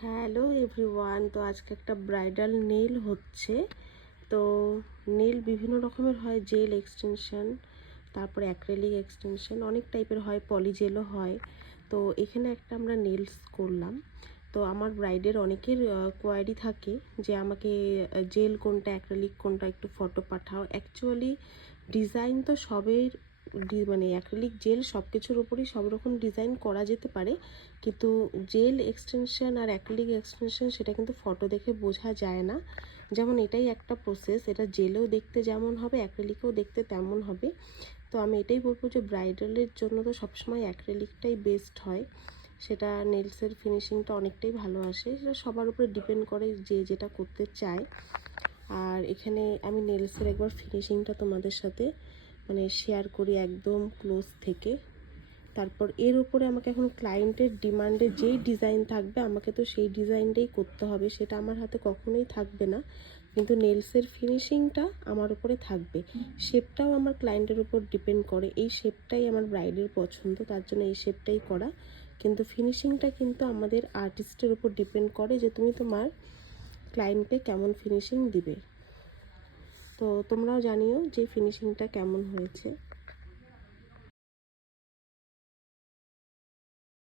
Hello everyone, তো আজকে একটা ব্রাইডাল নেল হচ্ছে। তো নেল বিভিন্ন রকমের হয়, জেল এক্সটেনশন, তারপরে অ্যাক্রেলিক এক্সটেনশন, অনেক টাইপের হয়, পলিজেলও হয়। তো এখানে একটা আমরা নেলস করলাম। তো আমার ব্রাইডের অনেকের কোয়ারি থাকে যে আমাকে জেল কোনটা অ্যাক্রেলিক কোনটা একটু ফটো পাঠাও। অ্যাকচুয়ালি ডিজাইন তো সবের মানে অ্যাক্রিলিক জেল সব কিছুর উপরেই সব রকম ডিজাইন করা যেতে পারে, কিন্তু জেল এক্সটেনশন আর অ্যাক্রিলিক এক্সটেনশন সেটা কিন্তু ফটো দেখে বোঝা যায় না। যেমন এটাই একটা প্রসেস, এটা জেলেও দেখতে যেমন হবে অ্যাক্রিলিকেও দেখতে তেমন হবে। তো আমি এটাই বলবো যে ব্রাইডালের জন্য তো সবসময় অ্যাক্রিলিকটাই বেস্ট হয়, সেটা নেলসের ফিনিশিংটা অনেকটাই ভালো আসে। সেটা সবার উপরে ডিপেন্ড করে যে যেটা করতে চায়। আর এখানে আমি নেলসের একবার ফিনিশিংটা তোমাদের সাথে মানে শেয়ার করি একদম ক্লোজ থেকে। তারপর এর উপরে আমাকে এখন ক্লায়েন্টের ডিমান্ডে যেই ডিজাইন থাকবে আমাকে তো সেই ডিজাইনটাই করতে হবে, সেটা আমার হাতে কখনোই থাকবে না, কিন্তু নেলসের ফিনিশিংটা আমার উপরে থাকবে। শেপটাও আমার ক্লায়েন্টের উপর ডিপেন্ড করে, এই শেপটাই আমার ব্রাইডের পছন্দ, তার জন্য এই শেপটাই করা। কিন্তু ফিনিশিংটা কিন্তু আমাদের আর্টিস্টের উপর ডিপেন্ড করে যে তুমি তোমার ক্লায়েন্টকে কেমন ফিনিশিং দিবে। তো তোমরাও জানিও যে ফিনিশিংটা কেমন হয়েছে।